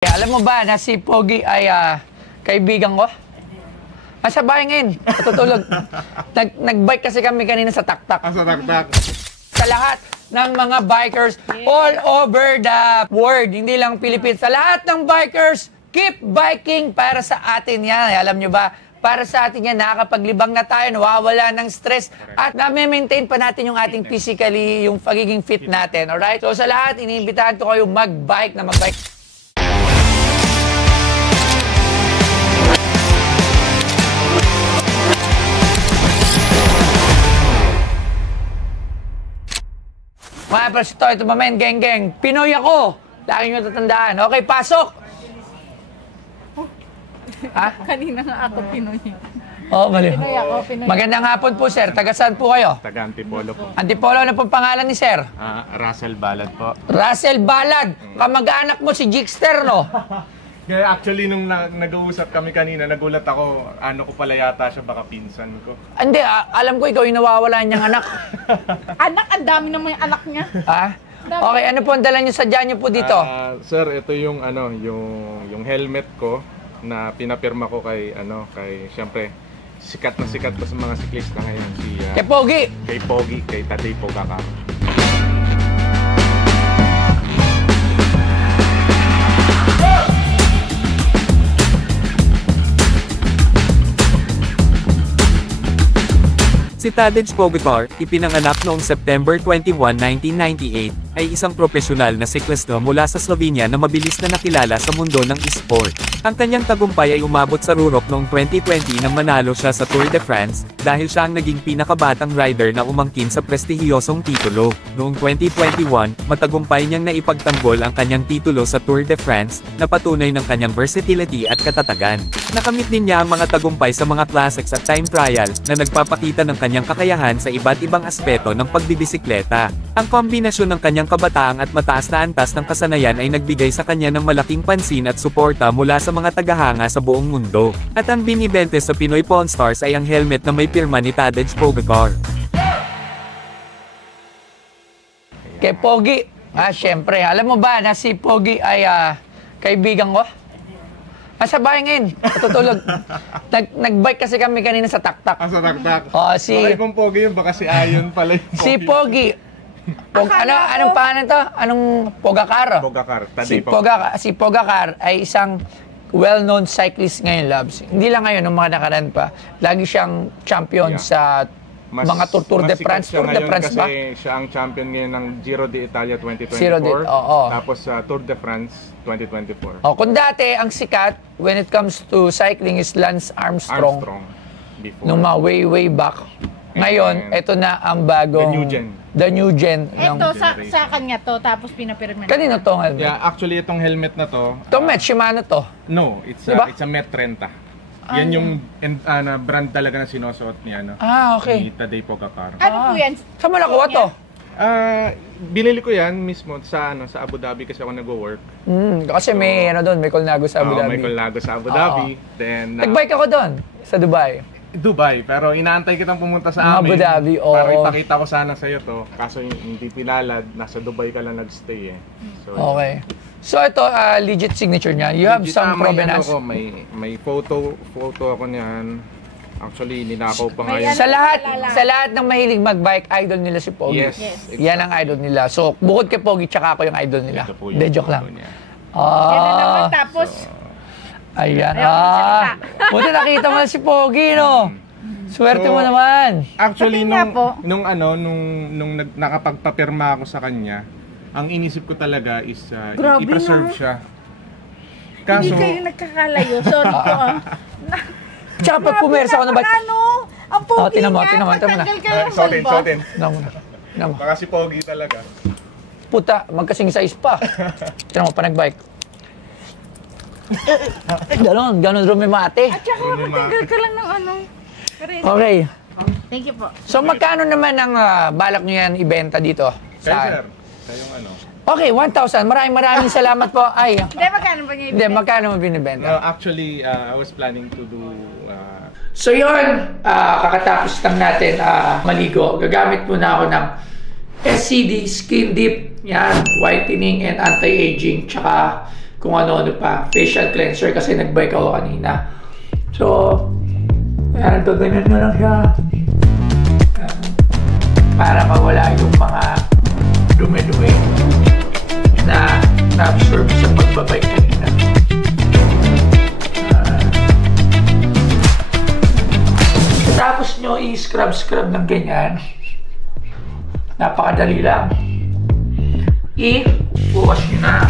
Alam mo ba na si Pogi ay kaibigan ko? Sa bahay ngayon, natutulog. Nag-bike kasi kami kanina sa taktak. Sa taktak. Sa lahat ng mga bikers all over the world, hindi lang Philippines, sa lahat ng bikers, keep biking para sa atin yan. Alam nyo ba? Para sa atin yan, nakakapaglibang na tayo, nawawala ng stress, at na-maintain pa natin yung ating physically, yung pagiging fit natin. Alright? So sa lahat, iniimbitahan ko kayo mag-bike na mag-bike. Mga presito, ito ba men, geng-geng. Pinoy ako. Lagi nyo tatandaan. Okay, pasok! Ha? Kanina nga ako Pinoy. Oo, mali. Pinoy ako, Pinoy. Magandang hapon po, sir. Taga saan po kayo? Taga Antipolo po. Antipolo, ano pong pangalan ni sir? Russell Balad po. Russell Balad. Kamag-anak mo si Jixter, no? Kaya actually, nung nag-uusap kami kanina, nagulat ako, ano ko pala yata siya, baka pinsan ko. Hindi, alam ko ikaw yung nawawala niyang anak. Anak, ang dami naman yung anak niya. Ha? Okay, ano po ang dala niyo, sadya niyo po dito? Sir, ito yung yung helmet ko na pinapirma ko kay siyempre sikat pa sa mga siklista ngayon Kay Pogi. Kay Pogi, kay Tatay Pogakar. Si Tadej Pogacar, ipinanganak noong September 21, 1998, ay isang profesional na siklista mula sa Slovenia na mabilis na nakilala sa mundo ng e-sport. Ang kanyang tagumpay ay umabot sa rurok noong 2020 nang manalo siya sa Tour de France, dahil siya ang naging pinakabatang rider na umangkin sa prestihiyosong titulo. Noong 2021, matagumpay niyang naipagtanggol ang kanyang titulo sa Tour de France, na patunay ng kanyang versatility at katatagan. Nakamit din niya ang mga tagumpay sa mga classics at time trial, na nagpapakita ng kanyang kakayahan sa iba't ibang aspeto ng pagbibisikleta. Ang kombinasyon ng kanyang kabataan at mataas na antas ng kasanayan ay nagbigay sa kanya ng malaking pansin at suporta mula sa mga tagahanga sa buong mundo. At ang binibente sa Pinoy Pawn Stars ay ang helmet na may pirma ni Tadej Pogacar. Kay Pogi, syempre, alam mo ba na si Pogi ay kaibigan ko? Sa bahay ngayon, natutulog. Nag-bike kasi kami kanina sa taktak. Sa taktak. Baka ibang Pogi yun, baka si Ayon pala yung Pogi. Si Pogi. Anong pangalan to? Anong Pogacar? Pogacar. Si Pogacar ay isang well-known cyclist ngayon, Labs. Hindi lang ngayon, nung mga nakaraan pa. Lagi siyang champion sa mga Tour de France. Tour de France ba? Kasi siya ang champion ngayon ng Giro d'Italia 2024. Tapos sa Tour de France 2024. Kung dati, ang sikat when it comes to cycling is Lance Armstrong. Before. Nung mga way back. Ngayon, ito na ang bagong... The new gen. Ito, sa kanya to, tapos pinapirma. Kanino to helmet? Yeah, actually, itong helmet na to... Itong Met, Shimano to? No, it's a Met 30. Yan yung brand talaga na sinusuot niya, okay. Ni Tadej Pogacar. Ano po yan? Saan mo nakuha to? Binili ko yan mismo sa Abu Dhabi kasi ako nag-work. Kasi may may Colnago sa Abu Dhabi. May Colnago sa Abu Dhabi. Then nag-bike ako doon sa Dubai. Pero inaantay kitang pumunta sa amin. Abu Dhabi, para ipakita ko sana sa'yo to. Kaso hindi pinalad, nasa Dubai ka lang nagstay So, okay. So ito, legit signature niya. You have some provenance. May photo ako niyan. Actually, ninakaw pa ngayon. Sa lahat ng mahilig mag-bike, idol nila si Pogi. Yes. Exactly. Yan ang idol nila. So, bukod kay Pogi, tsaka ako yung idol nila. De joke lang. Yan na naman, tapos... Ayan. Buti nakita mo si Pogi, no? Swerte mo naman. Actually, nung nakapagpapirma ako sa kanya, ang inisip ko talaga is i-preserve siya. Hindi kayo nagkakalayo. Sorry po. Tsaka pag pumersa ako na ba? Ang Pogi Tinan mo. Matanggal ka lang Sotin. Tinan mo. Baka si Pogi talaga. Puta, magkasing size pa. Tinan mo pa nag-bike. Ganon rumimate. At saka matanggal ka lang ng Okay. Thank you po. So magkano naman ang balak nyo yan ibenta dito? Sir, kayong Okay, 1,000. Maraming salamat po. Hindi, magkano ba niya ibenta? Magkano mo binibenta? No, actually, I was planning to do... So yun, kakatapos lang natin maligo. Gagamit muna ako ng SCD Skin Deep. Yan, whitening and anti-aging. Tsaka kung ano-ano pa. Facial cleanser kasi nag-bike ako kanina. So, ayan, ganyan na lang siya. Para mawala yung mga dumi-dumi na na-absorb sa pagbabike kanina. Tapos nyo i-scrub ng ganyan. Napakadali lang. I-wash nyo na.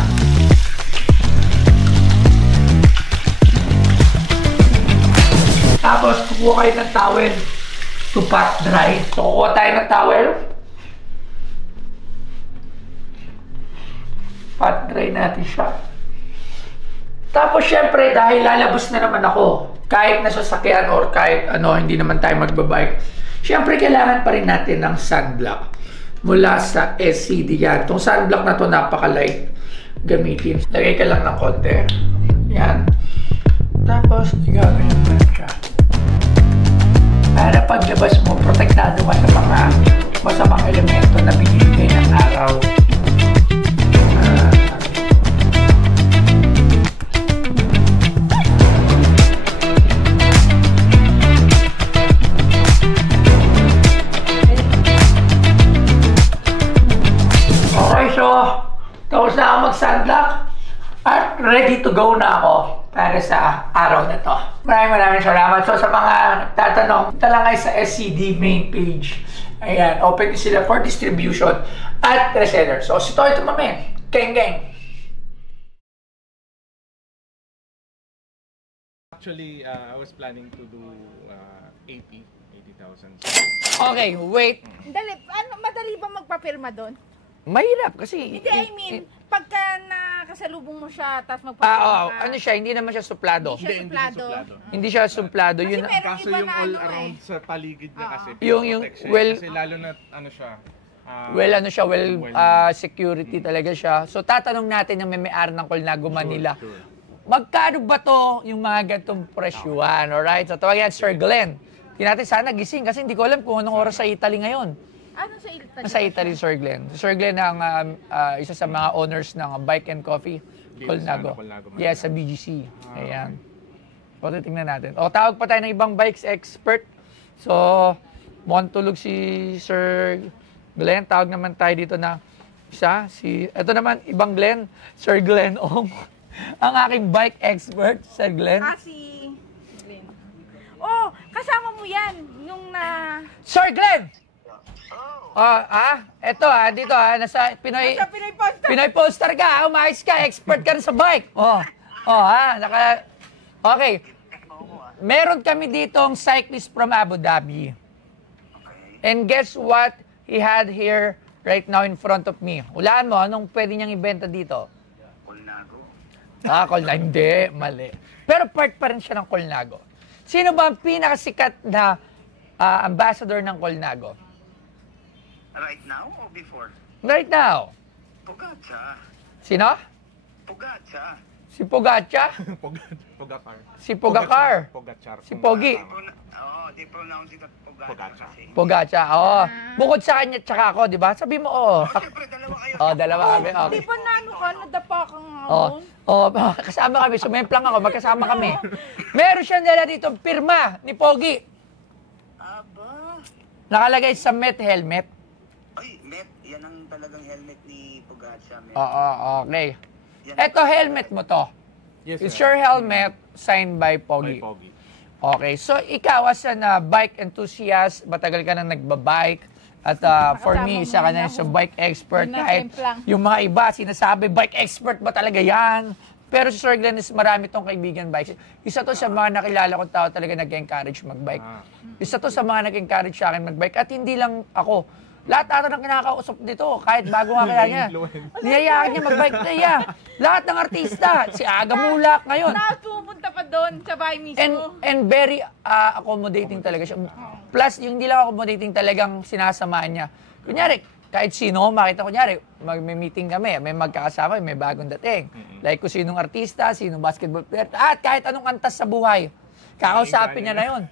Tapos kukuha kayo ng towel to pat dry. So kukuha tayo ng towel. Pat dry natin siya. Tapos syempre dahil lalabas na naman ako, kahit nasa sasakyan or kahit ano, hindi naman tayo magbabike, syempre kailangan pa rin natin ng sunblock mula sa SCD yan. Itong sunblock na to napaka-light gamitin. Lagay ka lang ng konti. Yan. Tapos igaganyan mo lang siya. Para paglabas mo, protektado ka sa mga masamang elemento na binibigay ng araw. Tapos na ako mag-sunblock at ready to go na ako para sa araw na to. Maraming salamat. So sa mga nagtatanong, punta lang kayo sa SCD main page. Ayan, open sila for distribution at reseller. So si Toy Tumamen, Geng. Actually, I was planning to do 80,000. Okay, wait. Madali ba magpapirma doon? Mahirap kasi... Hindi, I mean, pagka nakasalubong mo siya, tapos magpapirma ka. Ano siya, hindi naman siya suplado. Hindi siya suplado. Hindi siya suplado. Kasi Yun, meron Kaso iba yung na all ano around sa paligid niya kasi. Yung protect siya. well- Kasi lalo na ano siya. Security talaga siya. So tatanong natin yung may-ari ng Colnago, Manila. Sure. Magkano ba to yung mga gantong presyuan? Alright? So tawagin natin Sir Glenn. Hindi natin sana gising kasi hindi ko alam kung anong oras sa Italy ngayon. Ano sa Italy? Sa Italy, Sir Glenn. Sir Glenn ang isa sa mga owners ng Bike and Coffee, Colnago. Yes, sa BGC. Ayan. O, tingnan natin. O, tawag pa tayo ng ibang bikes expert. So, mukhang tulog si Sir Glenn. Tawag naman tayo dito na isa. Ito naman, ibang Glenn. Sir Glenn Ong. Ang aking bike expert, Sir Glenn. Si Glenn. Oh, kasama mo yan. Nung na... Sir Glenn! Eto dito nasa Pinoy Poster. Pinoy Poster ka, umayos ka, expert ka na sa bike. Okay. Meron kami ditong cyclist from Abu Dhabi. And guess what he had here right now in front of me? Hulaan mo, anong pwede niyang ibenta dito? Colnago. Colnago. Hindi, mali. Pero part pa rin siya ng Colnago. Sino ba ang pinakasikat na ambassador ng Colnago? Right now or before? Right now. Pogacar. Sino? Pogacar. Si Pogacar? Pogacar. Si Pogacar. Pogacar. Si Pogi. They pronounce it as Pogacar. kasi. Pogacar, Bukod sa kanya, tsaka ako, di ba? Sabi mo, Siyempre, dalawa kayo. Dalawa kami. Di Okay. ba nadapa ka nga Kasama kami. Sumemplang ako, magkasama kami. Meron siya nila dito, pirma ni Pogi. Aba. Nakalagay sa Met helmet. Ay, Met. Yan ang talagang helmet ni Pogacar. Met. Okay. Eto, helmet mo to. Yes, It's sir. your helmet signed by By Pogi. Pogi. Okay, so ikaw as a bike enthusiast, matagal ka nang nagbabike. At for me, isa ka na sa bike expert. Kahit yung mga iba, sinasabi, bike expert ba talaga yan? Pero si Sir Glenn, marami tong kaibigan bikes. Isa to sa mga nakilala kong tao talaga nag-encourage magbike. Isa to sa mga nag-encourage sa akin magbike. At hindi lang ako. Lahat ata ng kinakausap dito, kahit bago nga kaya niya. Niyayaan niya magbike. Lahat ng artista. Si Aga Mulak ngayon. Pupunta pa doon sa bahay mismo. And very accommodating talaga siya. Plus, yung hindi lang accommodating, talagang sinasamahan niya. Kunyari, kahit sino, makita kunyari, mag-meeting kami, may magkakasama, may bagong dating. Like kung sinong artista, sinong basketball player, at kahit anong antas sa buhay. Kakausapin niya na yun.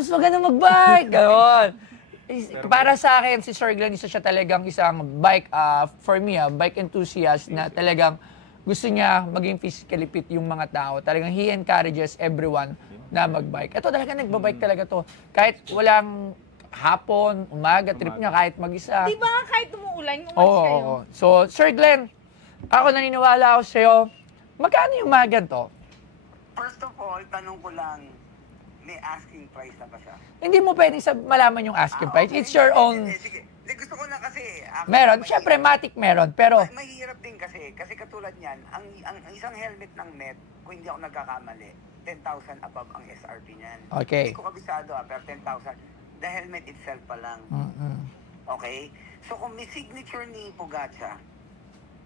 Gusto ka na mag-bike. Ganon. Para sa akin, si Sir Glenn, isa siya talagang isang bike, for me, bike enthusiast na talagang gusto niya maging physically fit yung mga tao. Talagang he encourages everyone na magbike. Ito talaga nagbabike talaga to. Kahit walang hapon, umaga, trip niya kahit mag-isa. Di ba nga kahit umuulan, umalis Oo. kayo? Oo. So, Sir Glenn, ako naniniwala ako sa'yo. Magkano yung mga ganito? First of all, tanong ko lang, may asking price na ba siya? Hindi mo pwedeng malaman yung asking price. It's your own... Sige. Hindi, gusto ko lang kasi... Meron. Siyempre, Matic meron. Pero, Mahirap din kasi katulad niyan, ang isang helmet ng Met, kung hindi ako nagkakamali, 10,000 above ang SRP niyan. Okay. Hindi ko kabisado pero 10,000. The helmet itself pa lang. Okay? So kung may signature ni Pogacar,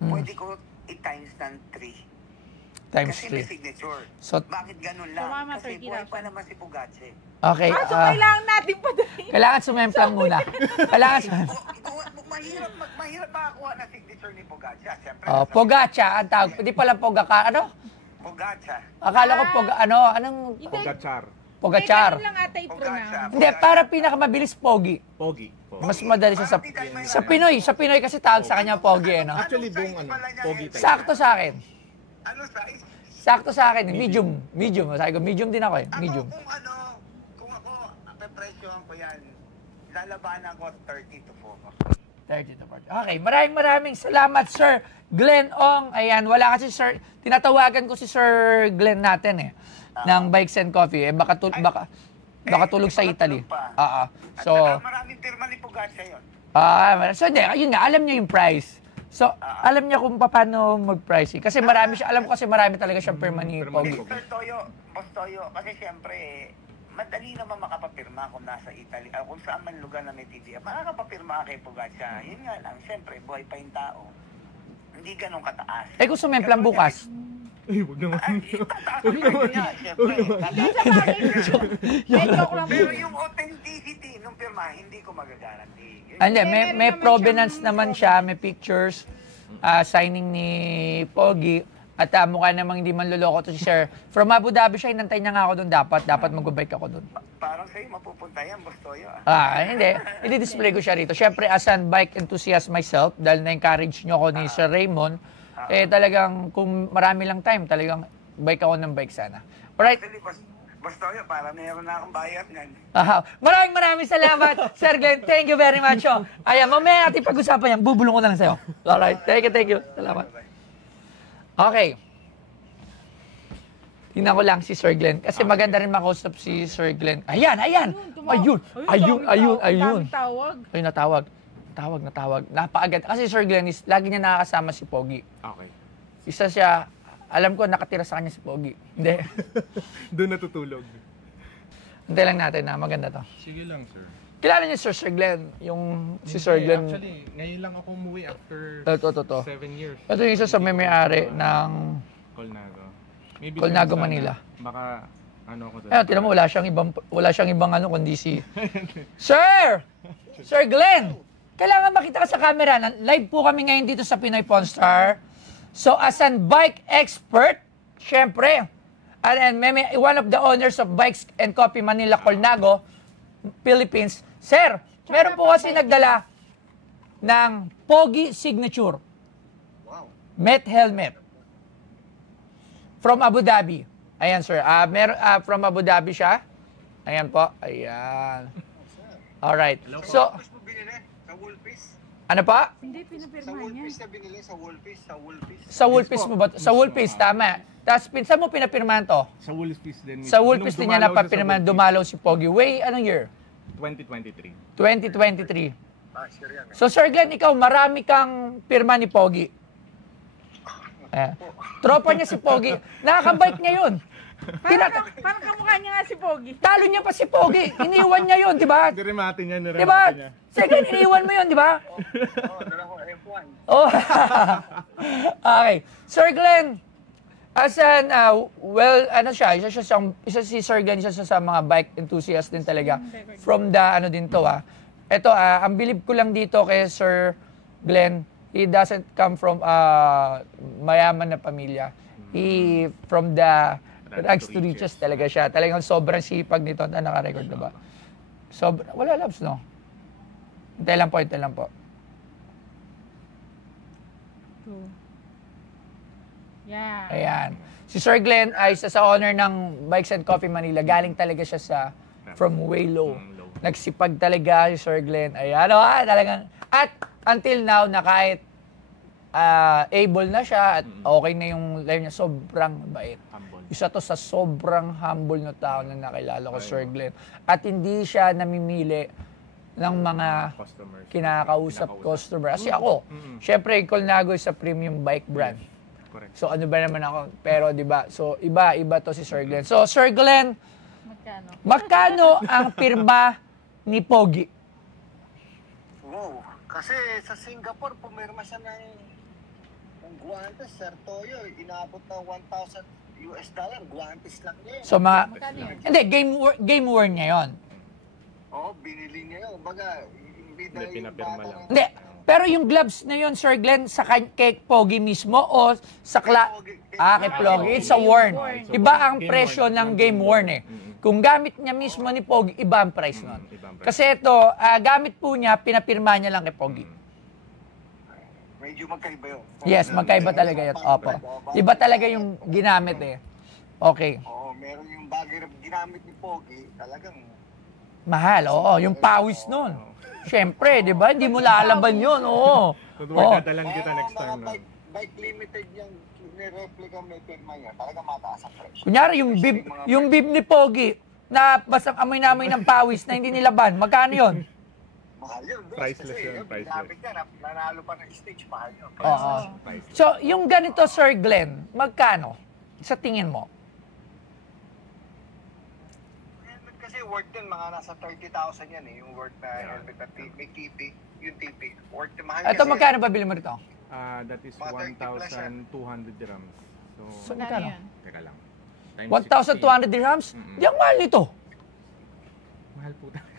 pwede ko i-times ng 3. times Kasi may 3. signature. So, Bakit ganun lang? Tama, Kasi 30,000. buhay pa naman si Pogacar. okay. So, kailangan natin pa din. Kailangan sumemplang muna. Kailangan Mahirap makakuha na signature ni Pogacar. Siyempre, Pogacha, ang tawag. Hindi pala Pogaka, ano? Pogacar. Akala ko anong Pogachar. Pogachar. Ganun lang ata yung Pogacar. pronoun. Hindi, para pinakamabilis Pogi. Pogi. Mas madali siya sa Pinoy. Sa Pinoy kasi tawag sa kanya Pogi, eh, no? Actually, buong Pogi tayo. Sakto sa akin. Ano size? Sakto sa akin. Medium. Medium. Sabi ko, medium din ako eh. Medium. Kung ako, pepresyohan ko yan, lalabanan ko 30 to 30 to 40. Okay, maraming salamat, Sir Glenn Ong. Ayan, wala kasi Sir, tinatawagan ko si Sir Glenn natin eh, ng Bikes and Coffee. Eh, baka tulog sa Italy. So, maraming pirma ni Pogacar yun. so hindi, ayun nga, alam niya yung price. So, alam niya kung paano mag-pricing. Kasi marami siya, alam ko kasi marami talaga siyang pirma ni Pogi. Sir Toyo, Boss Toyo, kasi siyempre, madali naman makapapirma kung nasa Italy, kung saan man lugar na may TDF, makakapapirma ka kay Pogacar. Yun nga lang, siyempre, buhay pa yung tao. Hindi ganun kataas. Eh, kung sumemplang bukas. Ay, huwag naman. Tataas ang price niya, siyempre. Pero yung authenticity nung pirma, hindi ko magagaranti. Hindi, may provenance naman siya, may pictures, signing ni Pogi, at mukha namang hindi man luloko to si Sir. From Abu Dhabi siya, inantay niya nga ako doon dapat mag-bike ako doon. Parang sa'yo mapupunta yan, Boss Toyo. Hindi. I-display ko siya rito. Siyempre, as an bike enthusiast myself, dahil na-encourage niyo ako ni Sir Raymond, talagang kung marami lang time, talagang bike ako ng bike sana. Alright? Actually, Boss Toyo, parang meron na akong bayad niyan. Maraming salamat, Sir Glenn. Thank you very much. Ayan, mamaya natin pag-usapan yan. Bubulong ko na lang sa'yo. Alright, thank you. Salamat. Okay. Tingnan ko lang si Sir Glenn. Kasi maganda rin makausap si Sir Glenn. Ayan. Ayun. Daming tawag. Ay, natawag. Napakaganda. Kasi Sir Glenn, lagi niya nakakasama si Pogi. Okay. Isa siya, alam ko nakatira sa kanya si Pogi. Hindi. Doon natutulog. Hintay lang natin na maganda to. Sige lang, sir. Kilala niyo Sir Glenn? Yung si Sir Glenn. Actually, ngayon lang ako umuwi after Ito. 7 years. Ito yung isa sa may-ari ng Colnago. Maybe Colnago, sana, Manila. Baka, ako doon. Tinan mo, wala siyang ibang kundi si... Sir Glenn! Kailangan makita ka sa camera. Live po kami ngayon dito sa Pinoy Pawn Star. So, as an bike expert, syempre, and one of the owners of Bikes and Coffee Manila, Colnago, Philippines. Sir, meron po kasi nagdala ng Pogi Signature. Wow. Met helmet. From Abu Dhabi. Ayan, sir. From Abu Dhabi siya. Ayan po. Ayan. Alright. So, Mas mo binili? Sa Woolpiece? ano pa? Hindi, Sa pinapirma niya. Woolpiece na binili? Sa Woolpiece? Sa Woolpiece mo ba? Sa Woolpiece, tama. Tapos, saan mo pinapirmahan to? Sa Woolpiece din. Sa Woolpiece din niya napapirmahan. Dumalaw si Pogi. Anong year? 2023. 2023. Sure yan. So, Sir Glenn, ikaw, marami kang pirma ni Pogi. Ayan. Tropa niya si Pogi. Nakakabike niya yun. Parang kamukha niya nga si Pogi. Talo niya pa si Pogi. Iniwan niya yun, di ba? Nirimati niya. Di ba? Sir Glenn, iniwan mo yun, di ba? Dala ko F1. Oh. Okay. Sir Glenn, as an, isa si Sir Glenn, isa siya sa mga bike enthusiast din talaga. From the, din to Ito, ang bilib ko lang dito kay Sir Glenn, he doesn't come from mayaman na pamilya. He, from the rags to riches talaga siya. Talagang sobrang sipag nito. Naka-record na ba? Wala labs, no? Hintay lang po. Yeah. Ayan. Si Sir Glenn ay isa sa owner ng Bikes and Coffee Manila. Galing talaga siya from way low. Nagsipag talaga si Sir Glenn. Ayan, talagang. At until now, na kahit able na siya at okay na yung life niya, sobrang bait. Isa to sa sobrang humble na tao na nakilala ko, Sir Glenn. At hindi siya namimili ng mga kinakausap customer. Kasi ako, syempre, Colnago is a premium bike brand. Correct. So ano ba naman ako? Pero 'di ba? So iba to si Sir Glenn. So Sir Glenn, magkano ang pirma ni Pogi? Wow, kasi sa Singapore pumirma siya ng guantes, Sir Toyo, inabot ng $1,000 guantes lang niya. So hindi, game worn niya 'yon. Oo, binili niya yun. Baga, hindi na yung pinapirma bata lang. ng- Hindi, pero yung gloves na 'yon, Sir Glenn, sa kay Pogi mismo o sa kay Pogi, it's a worn. Iba ang presyo ng game worn eh. Kung gamit niya mismo ni Pogi, iba ang price nun. Kasi ito, gamit po niya, pinapirma niya lang kay Pogi. Medyo magkaiba yun. Yes, magkaiba talaga yun. Opo. Iba talaga yung ginamit eh. Okay. Oo, meron yung bagay na ginamit ni Pogi, talagang Mahal, oo. Yung pawis nun. Siyempre, di ba? Hindi mo lalaban yun, oo. Dadalan kita next time na. bike limited yung ni-replica may pirma niya, talagang mataas ang presyo. Kunyari, yung bib ni Pogi, na basang amoy-namoy ng pawis na hindi nilaban, magkano yun? Mahal yun. Priceless kasi yun, priceless. ginamit niya, nanalo pa ng stage, mahal yun. Oo. So, yung ganito, Sir Glenn, magkano? Sa tingin mo? Kasi worth din, mga nasa 30,000 yan eh, yung worth na helmet na may TP, yung TP. Worth, mahal Ito, magkano ba bili mo rito? That is Mga 30 1,200 dirhams. So, magkano? Teka lang. 1,200 dirhams? Di ang mahal nito. Mahal po talaga.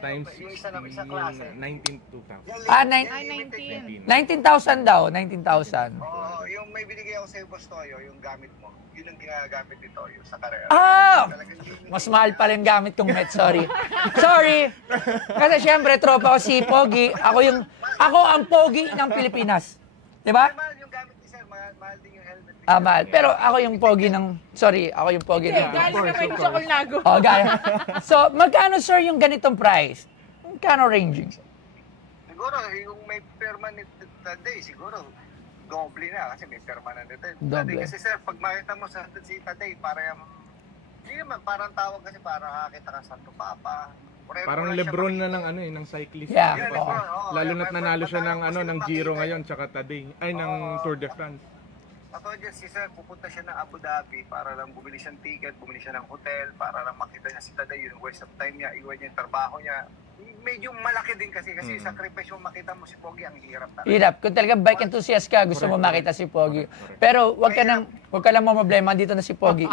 Times Yung isa na isang klase. 19,200. 19,000 daw, 19,000. Oo, yung may binigay ako sa'yo, Boss Toyo, yung gamit mo, yun ang ginagamit ni Toyo sa karera. Mas mahal pa rin gamit kong Met, sorry. Sorry! Kasi syempre, tropa ko si Pogi. Ako ang Pogi ng Pilipinas. Di ba? Mahal yung gamit ni Sir, mahal din yung helmet. Mahal. Pero ako yung Pogi ng... Sorry, ako yung Pogi ng... Galing naman sa Colnago. Galing. So, magkano, sir, yung ganitong price? Magkano ranging? Siguro, yung may perma ni Taday, siguro, doble na kasi may perma na nito. Doble. Kasi sir, pag makita mo sa si Taday, hindi naman, parang tawag kasi para kakita ka Santo Papa. Parang Lebron na ng cyclist. Yeah. Diba? Lalo na't nanalo siya ng Giro ngayon tsaka Taday. Ay, ng Tour de France. Ako dyan, si Sir, pupunta siya ng Abu Dhabi para lang bumili siyang ticket, bumili siya ng hotel, para lang makita niya si Taday, yung waste of time niya, iwan niya yung trabaho niya. Medyo malaki din kasi yung sakripisyo makita mo si Pogi, ang hirap talaga. Hirap. Kung talagang bike enthusiast ka, gusto mo makita si Pogi. Pero wag ka lang problema, dito na si Pogi.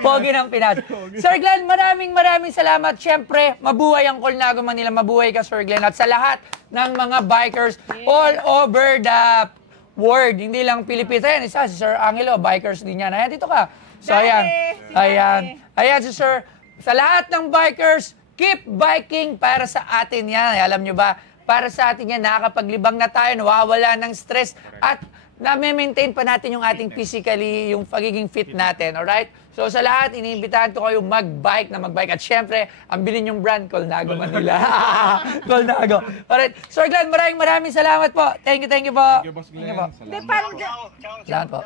Pogi ng Pinas. Sir Glenn, maraming salamat. Siyempre, mabuhay ang Colnago Manila. Mabuhay ka, Sir Glenn. At sa lahat ng mga bikers all over the world, hindi lang Pilipinas. Ayan, isa, si Sir Angelo, bikers din yan. Ayan, dito ka. So, ayan, si Sir. Sa lahat ng bikers, keep biking para sa atin yan. Alam nyo ba? Para sa atin yan, nakakapaglibang na tayo, nawawala ng stress, at na-maintain pa natin yung ating physically, yung pagiging fit natin. Alright? So sa lahat, iniimbitahan ko kayo mag-bike. At syempre, ang bilhin yung brand, Colnago Manila. Colnago. Alright. Sir Glenn, maraming salamat po. Thank you po. Thank you, Boss Glenn. Hindi, parang Salamat po.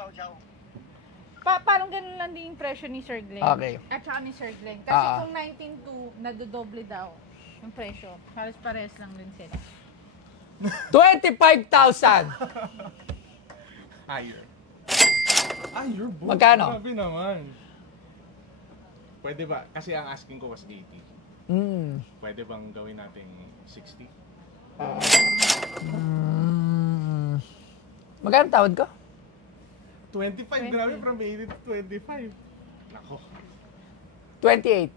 parang ganun lang din yung presyo ni Sir Glenn. Okay. At saka ni Sir Glenn. Kasi kung 19.2, nadodoble daw yung presyo. Pares lang din sila. 25,000. Higher. Bro. Magkano? Grabe naman. Pwede ba? Kasi ang asking ko was 80. Pwede bang gawin natin 60? Magkano tawad ko? 25, grabe, from 80 to 25. Nako. 28.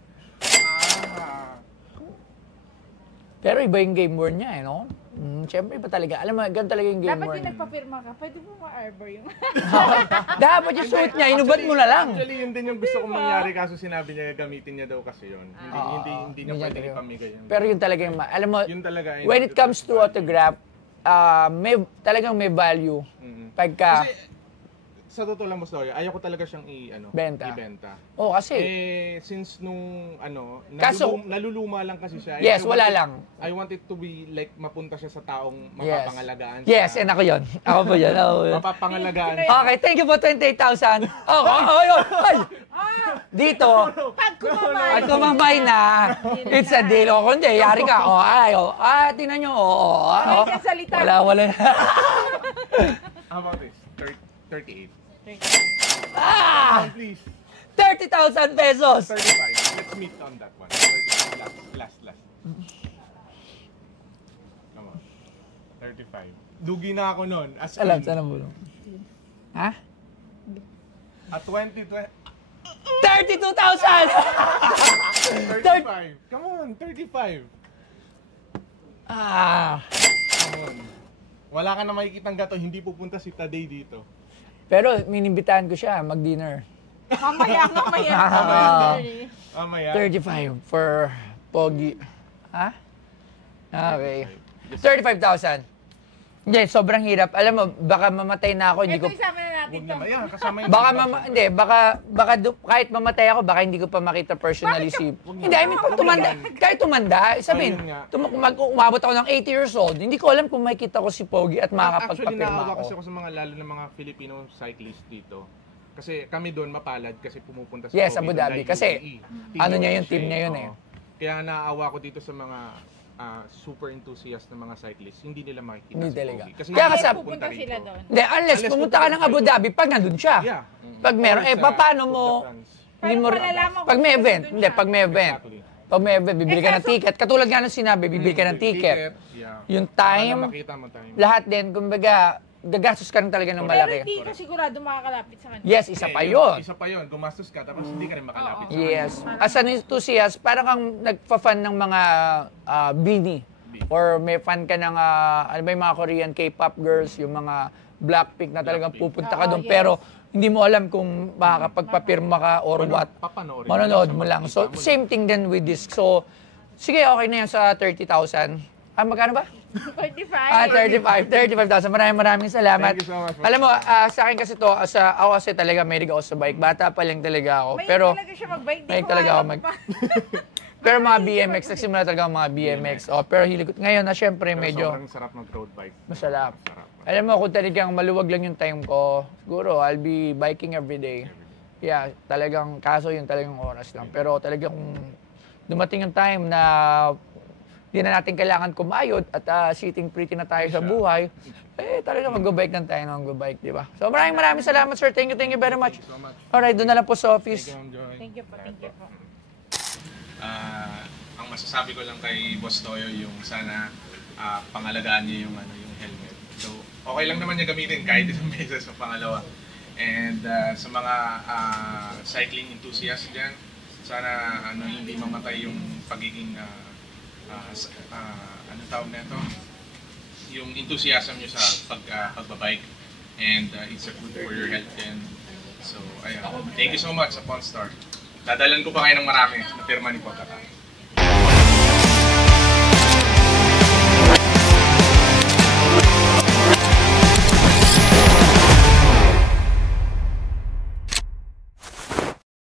Pero iba yung game board niya, no? Siyempre iba talaga. Alam mo, ganun talaga yung game Dapat board. yung nagpapirma ka, pwede mo ma-arbor yung... Dapat yung suit niya, inubad mo na lang. Actually, yun din yung gusto kong mangyari kaso sinabi niya gamitin niya daw kasi yun. Hindi niya pwedeng ipamigay yun. Pero yun talaga yung, alam mo, Yun talaga, when it comes to autograph, talagang may value. Pagka, Kasi, sa totoo lang mo story, ayaw ko talaga siyang Benta. ibenta. kasi, Since nung Kaso- naluluma lang kasi siya. yes, wala lang. I want it to be like mapunta siya sa taong Yes. mapapangalagaan siya. Yes, and ako yun. Ako po yun. Mapapangalagaan siya. Okay, thank you po, 28,000. Ay! Dito, Pag kumamay. at kumamay na, it's a deal. O, kundi, yari ka. Tingnan nyo. Ay, sasalita. Wala. How about this? 38. Ah! Please. 30,000 pesos. 35. Let's meet on that one. 35. Last. Come on. 35. Dugi na ako nun. As in, Sana mo. Ha? At 20. 32,000! 35. Come on, 35. Come on. Wala ka na makikitang gato, hindi pupunta si Taday dito. Pero minimbitaan ko siya mag-dinner. Mamaya. Mamaya. 35 for Pogi. Ha? Okay. 35,000. Hindi, sobrang hirap. Alam mo, baka mamatay na ako, hindi Ito ko... isama na natin Huwag to. naman. Ayan, kasama yung kahit mamatay ako, baka hindi ko pa makita personally si... Hindi, I mean, pag tumanda, kahit tumanda, sabihin, Ayun nga. umabot ako ng 80 years old, hindi ko alam kung makikita ko si Pogi at Actually, makakapagpapirma naawa ako. kasi ako sa mga lalo na mga Filipino cyclist dito. Kasi kami doon mapalad kasi pumupunta sa Yes, Pogi Abu doon Dhabi. dahil Kasi, UAE. ano niya USA, yun, team niya yun eh. oo. Kaya naawa ko dito sa mga super enthusiast na mga cyclists, hindi nila makikita Hindi si talaga. Pogi. Kasi Kaya hindi kasab- Pupunta pupunta sila rito. doon. Hindi, unless Unless pumunta ka ng Abu Dhabi, pag nandun siya. Yeah. Pag meron, Or sa paano Tour de mo, France. hindi mo, malalaman pag may kung event, nandun hindi, siya. pag may event, Exactly. pag may event, bibili ka ng ticket. Katulad nga nung sinabi, bibili ka ng ticket. Yeah. Yung Para time, makita mo time. lahat din, kumbaga, gagastos ka rin talaga ng Pero malaki. hindi ka sigurado makakalapit sa kanya. Yes, isa pa Eh, yun. Isa pa yun. Gumastos ka, tapos hindi ka rin makalapit sa Yes. As an enthusiast, parang kang nagpa-fan ng mga beanie. Or may fan ka ng, ano ba yung mga Korean K-pop girls, yung mga Blackpink na talagang pupunta ka doon. yes. Pero hindi mo alam kung makakapagpapirma ka or what. Papanoorin. Manonood mo lang. So, same thing din with this. So, sige, okay na yan sa 30,000. Magkano ba? 35. 35,000. Maraming salamat. Thank you so much. Alam mo, sa akin kasi to, ako kasi talaga mahilig ako sa bike. Bata pa lang talaga ako. May Pero, talaga siya mag-bike. Di may ko talaga alam ako mag- pa. pero mga BMX, nagsimula talaga ako mga BMX. Pero hilig ko. Ngayon na syempre medyo Sobrang sarap mag-road bike. masarap. Sarap. Alam mo, kung talagang maluwag lang yung time ko, siguro I'll be biking every day. Yeah, talagang, kaso yun talagang oras lang. Pero talagang kung dumating yung time na hindi na natin kailangan kumayod at sitting pretty na tayo sa buhay, talagang mag-bike lang tayo ng mag-bike, di ba? So maraming salamat, sir. Thank you very much. so much. Alright, doon na lang po sa office. Thank you, Joy. Thank you po. Ang masasabi ko lang kay Boss Toyo yung sana pangalagaan niya yung yung helmet. So, okay lang naman niya gamitin kahit isang beses sa pangalawa. And sa mga cycling enthusiasts diyan, sana hindi mamatay yung pagiging ano tawag na ito? Yung enthusiasm niyo sa pagbabike. And it's a good for your health. And so, ayun. Thank you so much sa Pawn Star. Dadalan ko pa kayo ng marami na pirma ni Pagkata.